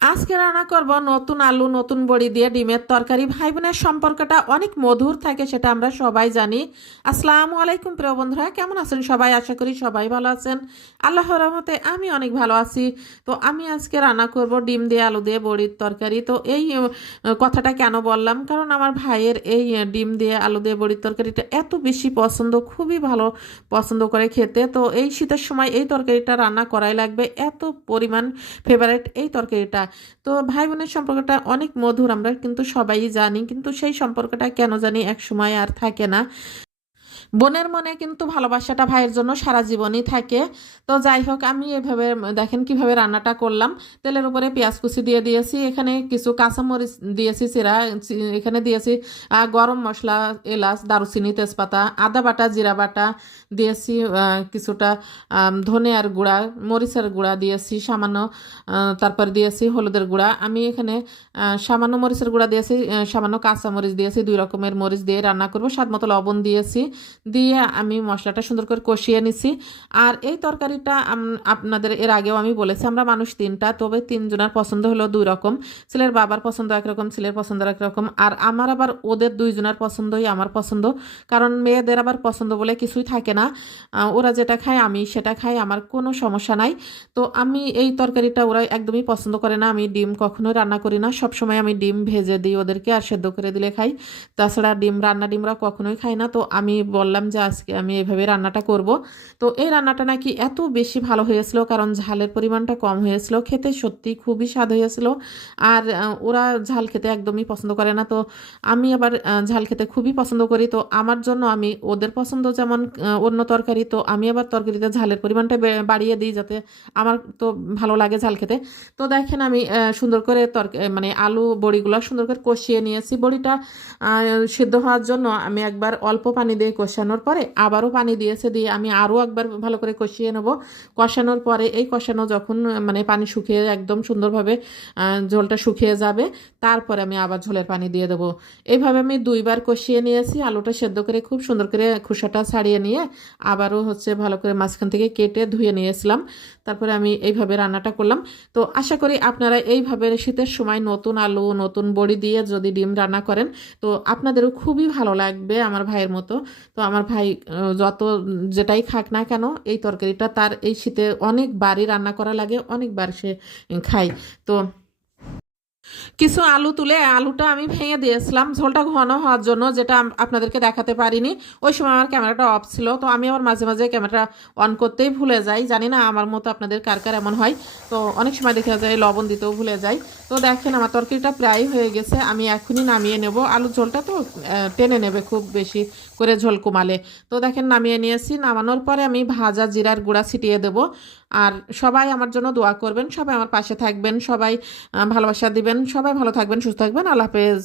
আজকে রান্না করব নতুন আলু নতুন বড়ি দিয়ে ডিমের তরকারি। ভাই বোনের সম্পর্কটা অনেক মধুর থাকে, সেটা আমরা সবাই জানি। আসসালামু আলাইকুম প্রিয় বন্ধুরা, কেমন আছেন সবাই? আশা করি সবাই ভালো আছেন। আল্লাহর রহমতে আমি অনেক ভালো আছি। তো আমি আজকে রান্না করব ডিম দিয়ে আলু দিয়ে বড়ির তরকারি। তো এই কথাটা কেন বললাম, কারণ আমার ভাইয়ের এই ডিম দিয়ে আলু দিয়ে বড়ির তরকারিটা এত বেশি পছন্দ, খুবই ভালো পছন্দ করে খেতে। তো এই শীতের সময় এই তরকারিটা রান্না করাই লাগবে, এত পরিমাণ ফেভারেট এই তরকারিটা। তো ভাই বোনের সম্পর্কটা অনেক মধুর, আমরা কিন্তু সবাই জানি, কিন্তু সেই সম্পর্কটা কেন জানি এক সময় আর থাকে না। বোনের মনে কিন্তু ভালোবাসাটা ভাইয়ের জন্য সারা জীবনই থাকে। তো যাই হোক, আমি এভাবে দেখেন কিভাবে রান্নাটা করলাম। তেলের উপরে পেঁয়াজ কুচি দিয়ে দিয়েছি, এখানে কিছু কাঁচামরিচ দিয়েছি চিরা, এখানে দিয়েছি গরম মশলা, এলাচ, দারুচিনি, তেজপাতা, আদা বাটা, জিরা বাটা দিয়েছি, কিছুটা ধনিয়ার গুঁড়া, মরিচের গুঁড়া দিয়েছি সামান্য, তারপর দিয়েছি হলুদের গুঁড়া। আমি এখানে সামান্য মরিচের গুঁড়া দিয়েছি, সামান্য কাঁচামরিচ দিয়েছি, দুই রকমের মরিচ দিয়ে রান্না করব। স্বাদ মতো লবণ দিয়েছি, দিয়ে আমি মশলাটা সুন্দর করে কষিয়ে নিছি। আর এই তরকারিটা আপনাদের এর আগেও আমি বলেছি, আমরা মানুষ তিনটা, তবে তিনজনের পছন্দ হলো দুই রকম। ছেলের বাবার পছন্দ একরকম, ছেলের পছন্দ একরকম, আর আমার আবার ওদের দুইজনের পছন্দই আমার পছন্দ। কারণ মেয়েদের আবার পছন্দ বলে কিছুই থাকে না, ওরা যেটা খায় আমি সেটা খাই, আমার কোনো সমস্যা নাই। তো আমি এই তরকারিটা ওরা একদমই পছন্দ করে না। আমি ডিম কখনোই রান্না করি না, সবসময় আমি ডিম ভেজে দিই ওদেরকে, আর সেদ্ধ করে দিলে খাই। তাছাড়া রান্না ডিমরা কখনোই খাই না। তো আমি বললাম যে আজকে আমি এভাবে রান্নাটা করব। তো এই রান্নাটা নাকি এত বেশি ভালো হয়েছিল, কারণ ঝালের পরিমাণটা কম হয়েছিল, খেতে সত্যি খুবই স্বাদ হয়েছিল। আর ওরা ঝাল খেতে একদমই পছন্দ করে না, তো আমি আবার ঝাল খেতে খুবই পছন্দ করি। তো আমার জন্য আমি ওদের পছন্দ যেমন অন্য তরকারি, তো আমি আবার তরকারিতে ঝালের পরিমাণটা বাড়িয়ে দিই, যাতে আমার তো ভালো লাগে ঝাল খেতে। তো দেখেন আমি সুন্দর করে মানে আলু বড়িগুলো সুন্দর করে কষিয়ে নিয়েছি। বড়িটা সিদ্ধ হওয়ার জন্য আমি একবার অল্প পানি দিয়ে কষানোর পরে আবারও পানি দিয়ে আমি আরও একবার ভালো করে কষিয়ে নেব। কষানোর পরে এই কষানো যখন মানে পানি শুকিয়ে একদম সুন্দরভাবে ঝোলটা শুকিয়ে যাবে, তারপরে আমি আবার ঝোলের পানি দিয়ে দেবো। এইভাবে আমি দুইবার কষিয়ে নিয়েছি, আলুটা সেদ্ধ করে খুব সুন্দর করে খোসাটা ছাড়িয়ে নিয়ে আবারও ভালো করে মাঝখান থেকে কেটে ধুয়ে নিয়েছিলাম। তারপরে আমি এইভাবে রান্নাটা করলাম। তো আশা করি আপনারা এইভাবে শীতের সময় নতুন আলু নতুন বড়ি দিয়ে যদি ডিম রান্না করেন, তো আপনাদেরও খুবই ভালো লাগবে আমার ভাইয়ের মতো। তো আমার ভাই যত যেটাই খাক না কেন, এই তরকারিটা তার এই শীতে অনেকবারই রান্না করা লাগে, অনেকবার সে খায়। তো কিছু আলু তুলে আলুটা আমি ভেঙে দিয়েছিলাম ঝোলটা ঘন হওয়ার জন্য, যেটা আপনাদেরকে দেখাতে পারিনি। ওই সময় আমার ক্যামেরাটা অফ ছিল, তো আমি আবার মাঝে মাঝে ক্যামেরাটা অন করতেই ভুলে যাই। জানি না আমার মতো আপনাদের কার কার এমন হয়। তো অনেক সময় দেখা যায় লবণ দিতেও ভুলে যাই। তো দেখেন আমার তরকারিটা প্রায় হয়ে গেছে, আমি এখনই নামিয়ে নেব। আলুর ঝোলটা তো টেনে নেবে খুব বেশি করে ঝোল কমালে। তো দেখেন নামিয়ে নিয়েছি। নামানোর পরে আমি ভাজা জিরার গুঁড়া ছিটিয়ে দেব। আর সবাই আমার জন্য দোয়া করবেন, সবাই আমার পাশে থাকবেন, সবাই ভালোবাসা দিবেন। সবাই ভালো থাকবেন, সুস্থ থাকবেন। আল্লাহ হাফেজ।